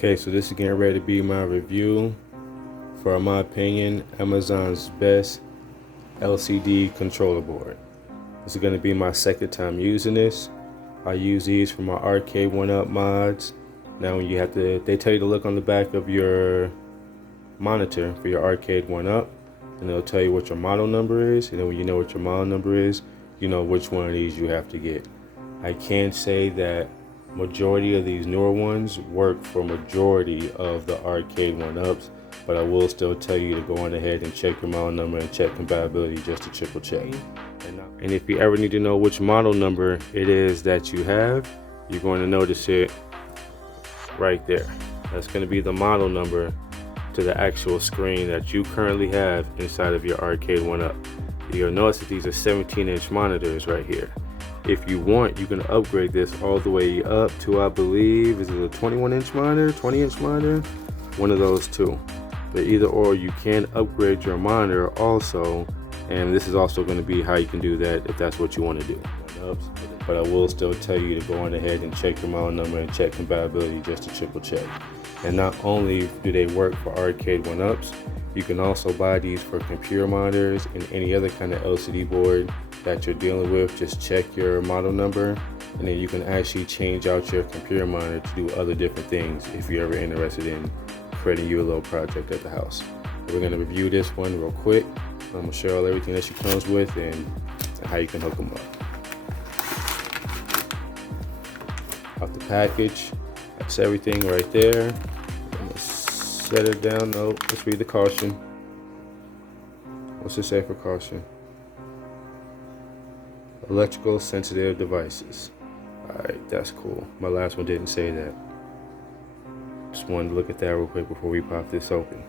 Okay, so this is getting ready to be my review for, in my opinion, Amazon's best LCD controller board. This is going to be my second time using this. I use these for my Arcade1UP mods. Now when you have to, they tell you to look on the back of your monitor for your Arcade1UP, and they'll tell you what your model number is, and then when you know what your model number is, you know which one of these you have to get. I can say that majority of these newer ones work for majority of the Arcade1UPs, but I will still tell you to go on ahead and check your model number and check compatibility just to triple check. And if you ever need to know which model number it is that you have, you're going to notice it right there. That's going to be the model number to the actual screen that you currently have inside of your Arcade1UP. You'll notice that these are 17-inch monitors right here. If you want, you can upgrade this all the way up to, I believe, is it a 21-inch monitor, 20-inch monitor? One of those two. But either or, you can upgrade your monitor also, and this is also going to be how you can do that if that's what you want to do. But I will still tell you to go on ahead and check your model number and check compatibility just to triple check. And not only do they work for Arcade1UPs, you can also buy these for computer monitors and any other kind of LCD board that you're dealing with. Just check your model number, and then you can actually change out your computer monitor to do other different things if you're ever interested in creating you a little project at the house. We're going to review this one real quick. I'm going to show you everything that she comes with and how you can hook them up. Off the package, that's everything right there. I'm going to set it down. No, let's read the caution. What's it say for caution? Electrical sensitive devices. Alright, that's cool. My last one didn't say that. Just wanted to look at that real quick before we pop this open.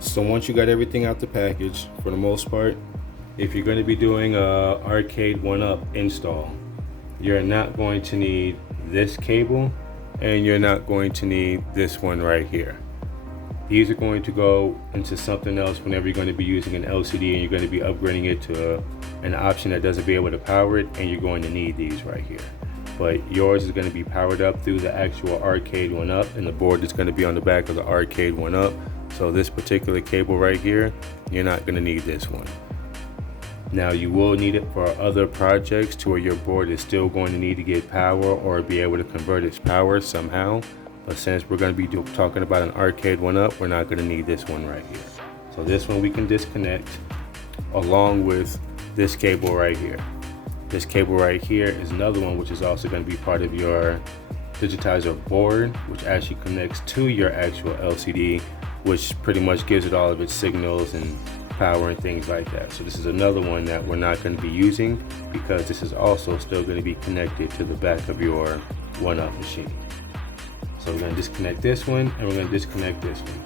So once you got everything out the package, for the most part, if you're going to be doing a Arcade1UP install, you're not going to need this cable, and you're not going to need this one right here. These are going to go into something else whenever you're going to be using an LCD and you're going to be upgrading it to an option that doesn't be able to power it, and you're going to need these right here. But yours is going to be powered up through the actual Arcade1UP, and the board is going to be on the back of the Arcade1UP. So this particular cable right here, you're not going to need this one. Now you will need it for other projects to where your board is still going to need to get power or be able to convert its power somehow. But since we're going to be talking about an Arcade1UP, we're not going to need this one right here. So this one we can disconnect along with this cable right here. This cable right here is another one which is also going to be part of your digitizer board, which actually connects to your actual LCD, which pretty much gives it all of its signals and power and things like that. So this is another one that we're not going to be using because this is also still going to be connected to the back of your 1UP machine. So we're going to disconnect this one, and we're going to disconnect this one.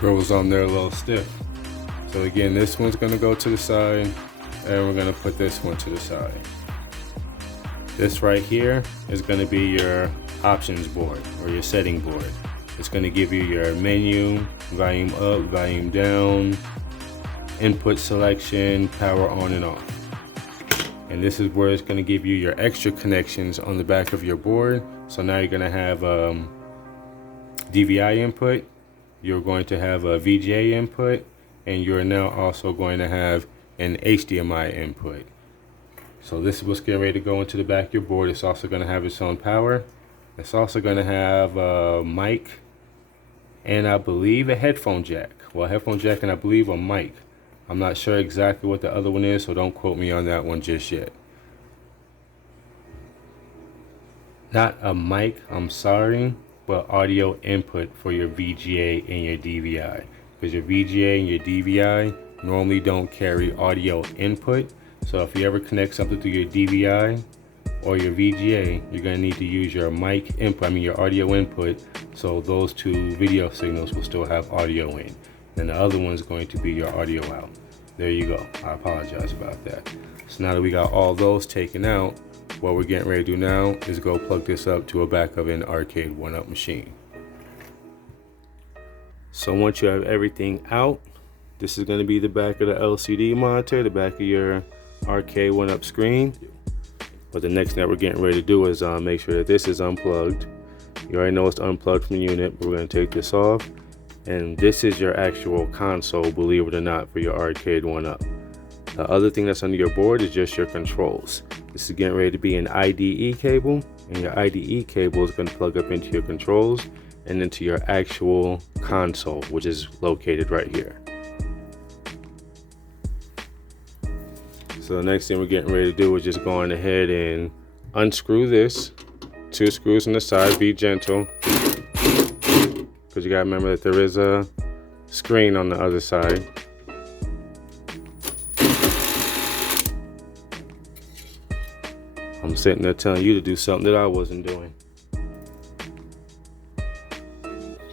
Girls on there a little stiff. So again, this one's going to go to the side, and we're going to put this one to the side. This right here is going to be your options board or your setting board. It's going to give you your menu, volume up, volume down, input selection, power on and off. And this is where it's going to give you your extra connections on the back of your board. So now you're going to have DVI input, you're going to have a VGA input, and you're now also going to have an HDMI input. So this is what's getting ready to go into the back of your board. It's also going to have its own power. It's also going to have a mic and I believe a headphone jack. Well, a headphone jack and I believe a mic. I'm not sure exactly what the other one is, so don't quote me on that one just yet. Not a mic, I'm sorry, but audio input for your VGA and your DVI. Because your VGA and your DVI normally don't carry audio input. So if you ever connect something to your DVI or your VGA, you're going to need to use your mic input, your audio input, so those two video signals will still have audio in. and the other one's going to be your audio out. There you go. I apologize about that. So now that we got all those taken out, what we're getting ready to do now is go plug this up to a back of an Arcade1UP machine. So once you have everything out, this is going to be the back of the LCD monitor, the back of your Arcade1UP screen. But the next thing that we're getting ready to do is make sure that this is unplugged. You already know it's unplugged from the unit, but we're going to take this off. And this is your actual console, believe it or not, for your Arcade1UP. The other thing that's under your board is just your controls. This is getting ready to be an IDE cable, and your IDE cable is going to plug up into your controls and into your actual console, which is located right here. So the next thing we're getting ready to do is just going ahead and unscrew this. 2 screws on the side, be gentle, because you gotta remember that there is a screen on the other side. I'm sitting there telling you to do something that I wasn't doing.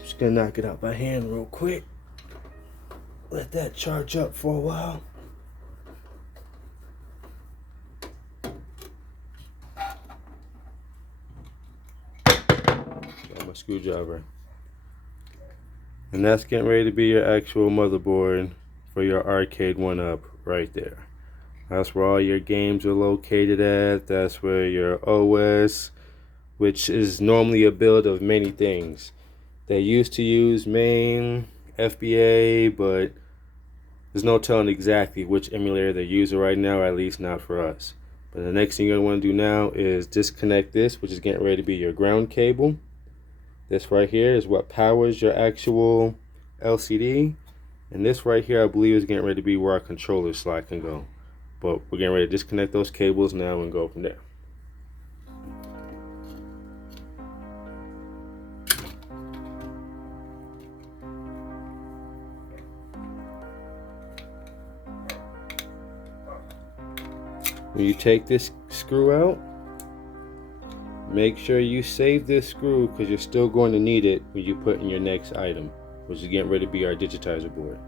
Just gonna knock it out by hand real quick. Let that charge up for a while. Got my screwdriver. And that's getting ready to be your actual motherboard for your Arcade1UP right there. That's where all your games are located at. That's where your OS, which is normally a build of many things. They used to use main, FBA, but there's no telling exactly which emulator they're using right now, or at least not for us. But the next thing you're going to want to do now is disconnect this, which is getting ready to be your ground cable. This right here is what powers your actual LCD. And this right here, I believe, is getting ready to be where our controller slot can go. But we're getting ready to disconnect those cables now and go from there. When you take this screw out, make sure you save this screw, because you're still going to need it when you put in your next item, which is getting ready to be our digitizer board.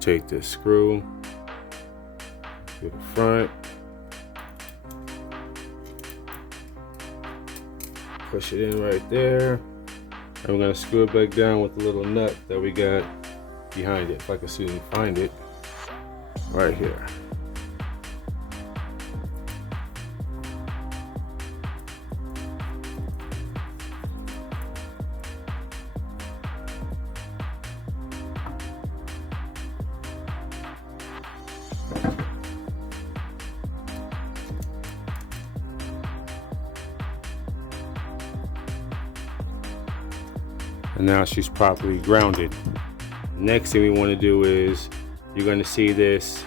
Take this screw to the front, push it in right there, and we're going to screw it back down with the little nut that we got behind it. If I can see and find it, right here. And now she's properly grounded. Next thing we want to do is, you're going to see this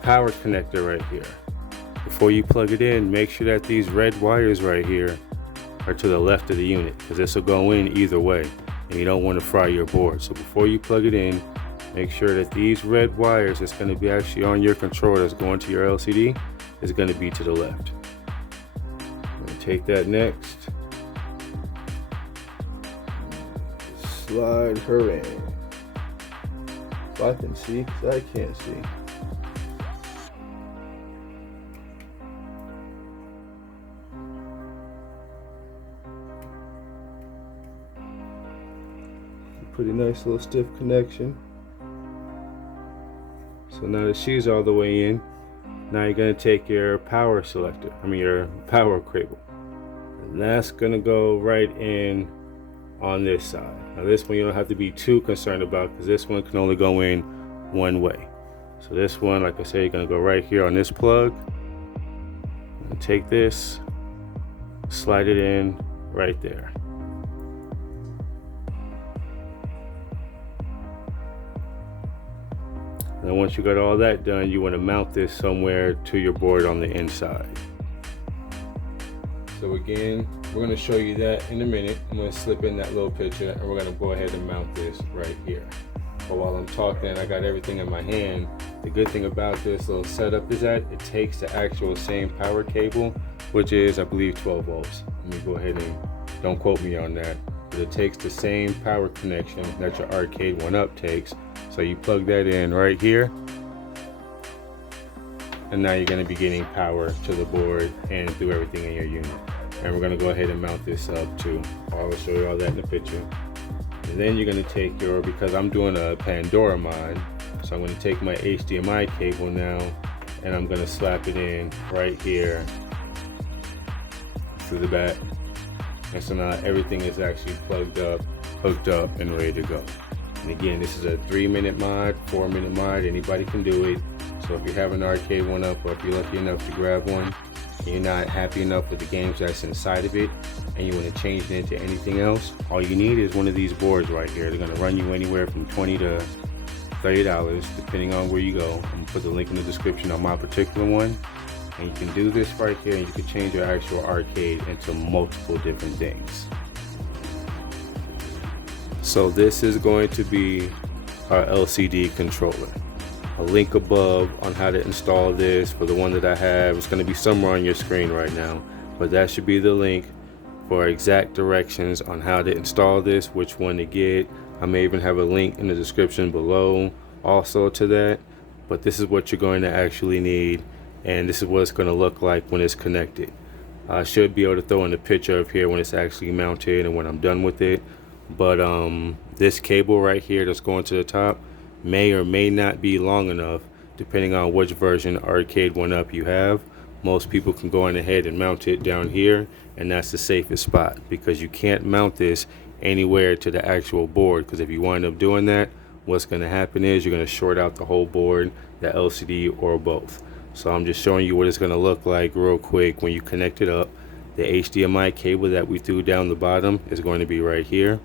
power connector right here. Before you plug it in, make sure that these red wires right here are to the left of the unit, because this will go in either way and you don't want to fry your board. So before you plug it in, make sure that these red wires that's going to be actually on your controller that's going to your LCD is going to be to the left. I'm going to take that next. Slide her in. If I can see, because I can't see. Pretty nice little stiff connection. So now that she's all the way in, now you're going to take your power selector, your power cable. And that's going to go right in on this side. Now this one you don't have to be too concerned about, because this one can only go in one way. So this one, like I said, you're going to go right here on this plug. And take this, slide it in right there. And once you got all that done, you want to mount this somewhere to your board on the inside. So again, we're going to show you that in a minute. I'm going to slip in that little picture, and we're going to go ahead and mount this right here. But while I'm talking, I got everything in my hand. The good thing about this little setup is that it takes the actual same power cable which is, I believe, 12 volts. Let me go ahead and, don't quote me on that, but it takes the same power connection that your Arcade1UP takes. So you plug that in right here, and now you're going to be getting power to the board and through everything in your unit. And we're going to go ahead and mount this up too. I'll show you all that in the picture. And then you're going to take your, because I'm doing a Pandora mod, so I'm going to take my HDMI cable now, and I'm going to slap it in right here through the back. And so now everything is actually plugged up, hooked up, and ready to go. And again, this is a 3-minute mod, 4-minute mod, anybody can do it. So if you have an Arcade1UP, or if you're lucky enough to grab one, and you're not happy enough with the games that's inside of it, and you want to change it into anything else, all you need is one of these boards right here. They're going to run you anywhere from $20 to $30, depending on where you go. I'm going to put the link in the description on my particular one. And you can do this right here, and you can change your actual arcade into multiple different things. So this is going to be our LCD controller. A link above on how to install this for the one that I have. It's going to be somewhere on your screen right now, but that should be the link for exact directions on how to install this, which one to get. I may even have a link in the description below also to that, but this is what you're going to actually need, and this is what it's going to look like when it's connected. I should be able to throw in a picture of here when it's actually mounted and when I'm done with it, but this cable right here that's going to the top may or may not be long enough depending on which version Arcade1UP you have. Most people can go on ahead and mount it down here, and that's the safest spot, because you can't mount this anywhere to the actual board, because if you wind up doing that, what's going to happen is you're going to short out the whole board, the LCD or both. So I'm just showing you what it's going to look like real quick when you connect it up. The HDMI cable that we threw down the bottom is going to be right here.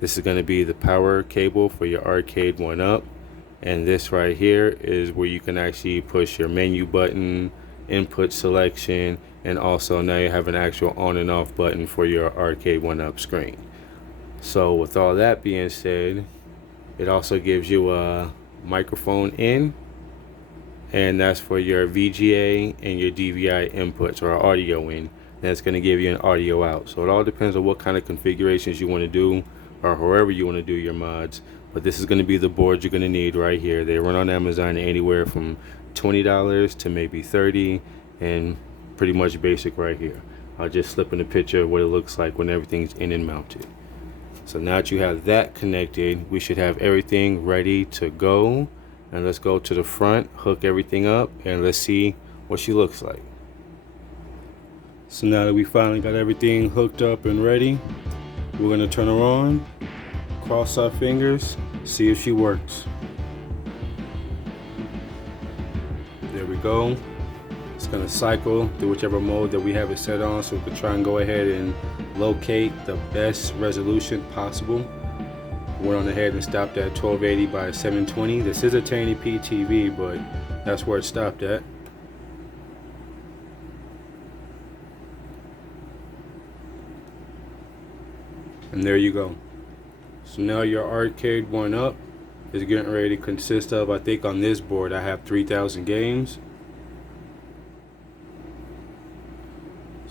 This is going to be the power cable for your Arcade1UP, and this right here is where you can actually push your menu button, input selection, and also now you have an actual on and off button for your Arcade1UP screen. So with all that being said, it also gives you a microphone in, and that's for your VGA and your DVI inputs, or audio in. That's going to give you an audio out. So it all depends on what kind of configurations you want to do, or however you want to do your mods. But this is going to be the board you're going to need right here. They run on Amazon anywhere from $20 to maybe $30, and pretty much basic right here. I'll just slip in a picture of what it looks like when everything's in and mounted. So now that you have that connected, we should have everything ready to go. And let's go to the front, hook everything up, and let's see what she looks like. So now that we finally got everything hooked up and ready, we're going to turn her on, cross our fingers, see if she works. There we go. It's going to cycle through whichever mode that we have it set on, so we can try and go ahead and locate the best resolution possible. Went on ahead and stopped at 1280 by 720. This is a 1080p TV, but that's where it stopped at. And there you go. So now your Arcade1UP is getting ready to consist of, I think on this board I have 3,000 games.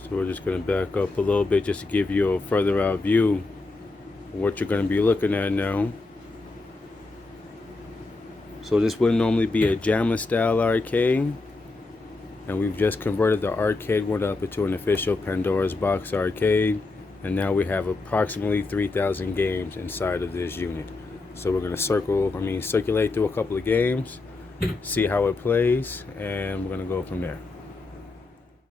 So we're just going to back up a little bit just to give you a further out view of what you're going to be looking at now. So this would normally be a JAMA style arcade, and we've just converted the Arcade1UP into an official Pandora's Box arcade, and now we have approximately 3,000 games inside of this unit. So we're going to circulate through a couple of games, see how it plays, and we're going to go from there.